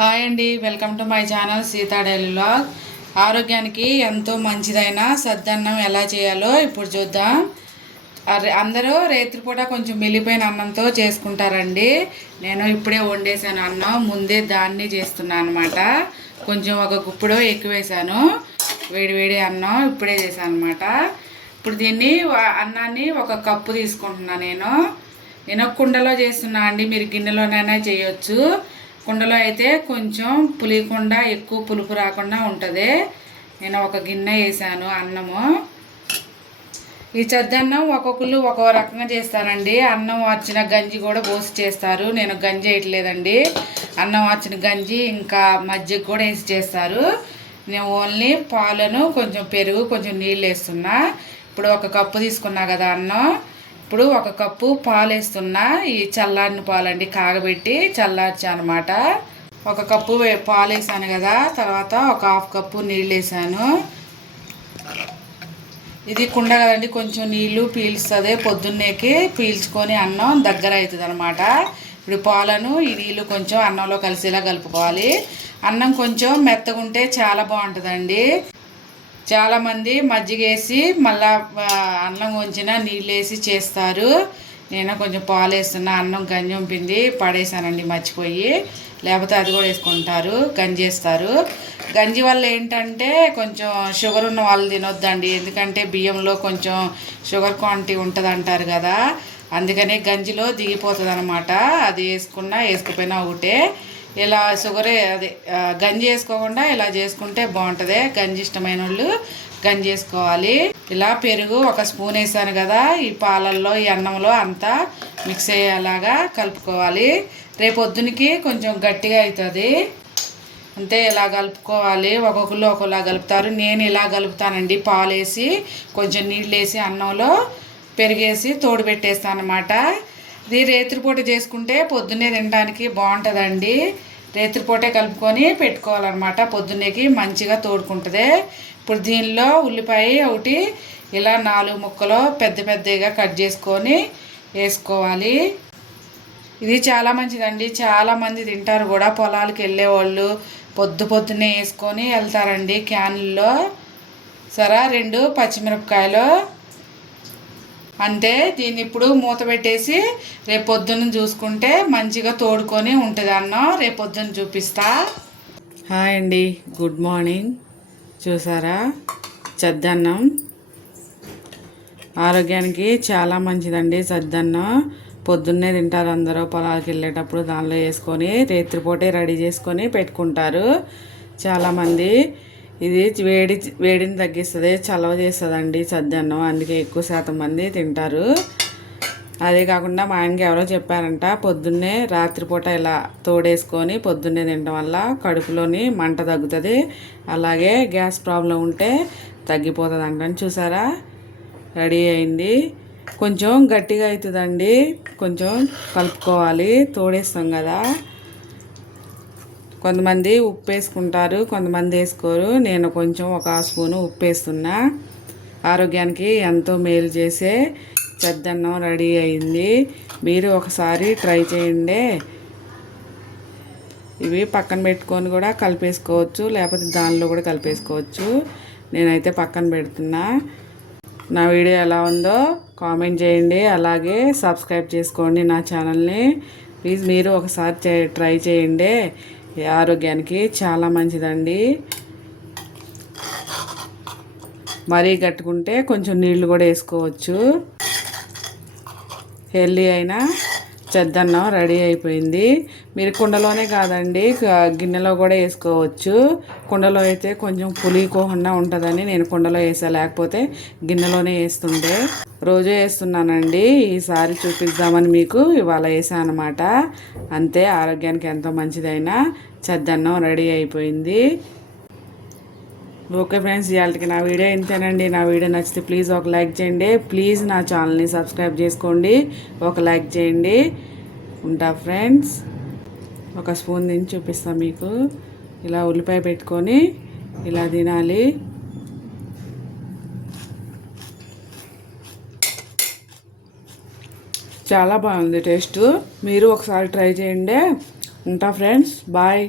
Hi అండి welcome to my channel Sita daily vlog ఆరోగ్యానికి ఎంతో మంచిదైన సద్దన్నం ఎలా చేయాలో ఇప్పుడు చూద్దాం. అందరూ అందరూ రేత్రిపూట కొంచెం మిలిపోయిన అన్నంతో చేసుకుంటారండి. నేను ఇప్పుడే వండేసాను అన్నం ముందే దాన్ని చేస్తున్నాను అనమాట కొంచెం ఒక గుప్పుడు ఎక్కువ వేసాను అన్నం ఇప్పుడే చేశాను అనమాట ఇప్పుడు దీన్ని అన్నాన్ని ఒక కప్పు తీసుకుంటున్నాను నేను. నేను కుండలో చేస్తున్నా అండి మీరు గిన్నెలోనైనా చేయొచ్చు. కుండలో అయితే కొంచెం పులియకుండా ఎక్కువ పులుపు రాకుండా ఉంటుంది. నేను ఒక గిన్నె వేసాను అన్నము. ఈ చద్దన్నం ఒక్కొక్కరు ఒక్కో రకంగా చేస్తారండి. అన్నం వచ్చిన గంజి కూడా పోసి చేస్తారు. నేను గంజి వేయట్లేదండి. అన్నం వచ్చిన గంజి ఇంకా మజ్జిగ కూడా వేసి చేస్తారు. నేను ఓన్లీ పాలను కొంచెం పెరుగు కొంచెం నీళ్ళు వేస్తున్నా. ఇప్పుడు ఒక కప్పు తీసుకున్నా కదా అన్నం. ఇప్పుడు ఒక కప్పు పాలు వేస్తున్నా ఈ చల్లారిన పాలండి కాగబెట్టి చల్లార్చా అనమాట ఒక కప్పు పాలు వేసాను కదా తర్వాత ఒక హాఫ్ కప్పు నీళ్ళు వేసాను ఇది కుండ కదండి కొంచెం నీళ్ళు పీల్స్తుంది పొద్దున్నేకి పీల్చుకొని అన్నం దగ్గర అవుతుంది అనమాట ఇప్పుడు పాలను ఈ నీళ్ళు కొంచెం అన్నంలో కలిసేలా కలుపుకోవాలి. అన్నం కొంచెం మెత్తగా ఉంటే చాలా బాగుంటుందండి. చాలామంది మజ్జిగ వేసి మళ్ళా అన్నం ఉంచిన నీళ్ళు వేసి చేస్తారు. నేను కొంచెం పాలు వేస్తున్నా అన్నం గంజి ఉంపింది పడేసానండి మర్చిపోయి. లేకపోతే అది కూడా వేసుకుంటారు గంజి వేస్తారు గంజి వల్ల ఏంటంటే కొంచెం షుగర్ ఉన్న వాళ్ళు తినొద్దండి. ఎందుకంటే బియ్యంలో కొంచెం షుగర్ క్వాంటిటీ ఉంటుంది అంటారు కదా. అందుకనే గంజిలో దిగిపోతుంది అనమాట అది వేసుకున్నా వేసుకుపోయినా ఒకటే. ఇలా షుగరే అది గంజి వేసుకోకుండా ఇలా చేసుకుంటే బాగుంటుంది. గంజి ఇష్టమైన వాళ్ళు గంజి వేసుకోవాలి. ఇలా పెరుగు ఒక స్పూన్ వేసాను కదా ఈ పాలల్లో ఈ అన్నంలో అంతా మిక్స్ అయ్యేలాగా కలుపుకోవాలి. రేపు పొద్దునకి కొంచెం గట్టిగా అవుతుంది. అంతే ఇలా కలుపుకోవాలి. ఒక్కొక్కరు ఒక్కొక్కలా కలుపుతారు. నేను ఇలా కలుపుతానండి. పాలు వేసి కొంచెం నీళ్ళు వేసి అన్నంలో పెరిగేసి తోడు పెట్టేస్తాను అనమాట ఇది రేత్రిపూట చేసుకుంటే పొద్దున్నే తినడానికి బాగుంటుందండి. రేత్రిపూటే కలుపుకొని పెట్టుకోవాలన్నమాట. పొద్దున్నేకి మంచిగా తోడుకుంటుంది. ఇప్పుడు దీనిలో ఉల్లిపాయ ఒకటి ఇలా నాలుగు ముక్కలు పెద్ద పెద్దగా కట్ చేసుకొని వేసుకోవాలి. ఇది చాలా మంచిదండి. చాలామంది తింటారు కూడా. పొలాలకు వెళ్ళేవాళ్ళు పొద్దు పొద్దున్నే వేసుకొని వెళ్తారండి క్యాన్లో. సరే రెండు పచ్చిమిరపకాయలు అంటే దీన్ని ఇప్పుడు మూత పెట్టేసి రేపొద్దున చూసుకుంటే మంచిగా తోడుకొని ఉంటుంది అన్నం. రేపొద్దున చూపిస్తా. హాయ్ అండి. Good morning. చూసారా? చద్దన్నం ఆరోగ్యానికి చాలా మంచిదండి సద్దన్నం. పొద్దున్నే తింటారు అందరూ పొలాలకు వెళ్ళేటప్పుడు దానిలో వేసుకొని రేత్రిపూటే రెడీ చేసుకొని పెట్టుకుంటారు. చాలామంది ఇది వేడి వేడిని తగ్గిస్తుంది చలవ చేస్తుందండి సద్దన్నం అందుకే ఎక్కువ శాతం మంది తింటారు. అదే కాకుండా మా ఆయనకి ఎవరో చెప్పారంట పొద్దున్నే రాత్రిపూట ఇలా తోడేసుకొని పొద్దున్నే తినడం వల్ల కడుపులోని మంట తగ్గుతుంది. అలాగే గ్యాస్ ప్రాబ్లం ఉంటే తగ్గిపోతుంది అంటని చూసారా? రెడీ అయింది. కొంచెం గట్టిగా అవుతుందండి. కొంచెం కలుపుకోవాలి. తోడేస్తాం కదా. కొంతమంది ఉప్పు వేసుకుంటారు కొంతమంది వేసుకోరు. నేను కొంచెం ఒక స్పూను ఉప్పు వేస్తున్నా ఆరోగ్యానికి ఎంతో మేలు చేసే పెద్దన్నం రెడీ అయింది. మీరు ఒకసారి ట్రై చేయండి. ఇవి పక్కన పెట్టుకొని కూడా కలిపేసుకోవచ్చు లేకపోతే దానిలో కూడా కలిపేసుకోవచ్చు. నేనైతే పక్కన పెడుతున్నా. నా వీడియో ఎలా ఉందో కామెంట్ చేయండి. అలాగే సబ్స్క్రైబ్ చేసుకోండి నా ఛానల్ని. ప్లీజ్ మీరు ఒకసారి చే ట్రై చేయండి. ఆరోగ్యానికి చాలా మంచిదండి. మరీ కట్టుకుంటే కొంచెం నీళ్ళు కూడా వేసుకోవచ్చు. హెల్దీ అయినా చెద్దన్నం రెడీ అయిపోయింది. మీరు కుండలోనే కాదండి గిన్నెలో కూడా వేసుకోవచ్చు. కుండలో అయితే కొంచెం పులికోకుండా ఉంటుందని నేను కుండలో వేసా లేకపోతే గిన్నెలోనే వేస్తుండే. రోజు వేస్తున్నానండి ఈసారి చూపిద్దామని మీకు ఇవాళ వేసాను అనమాట అంతే ఆరోగ్యానికి ఎంతో మంచిదైనా చెద్దన్నం రెడీ అయిపోయింది. ఓకే ఫ్రెండ్స్ ఇవాళకి నా వీడియో ఇంతేనండి. నా వీడియో నచ్చితే ప్లీజ్ ఒక లైక్ చేయండి. ప్లీజ్ నా ఛానల్ని సబ్స్క్రైబ్ చేసుకోండి. ఒక లైక్ చేయండి. ఉంటా ఫ్రెండ్స్? ఒక స్పూన్ తిని చూపిస్తాను మీకు. ఇలా ఉల్లిపాయ పెట్టుకొని ఇలా తినాలి. చాలా బాగుంది టేస్ట్. మీరు ఒకసారి ట్రై చేయండి. ఉంటా ఫ్రెండ్స్? బాయ్.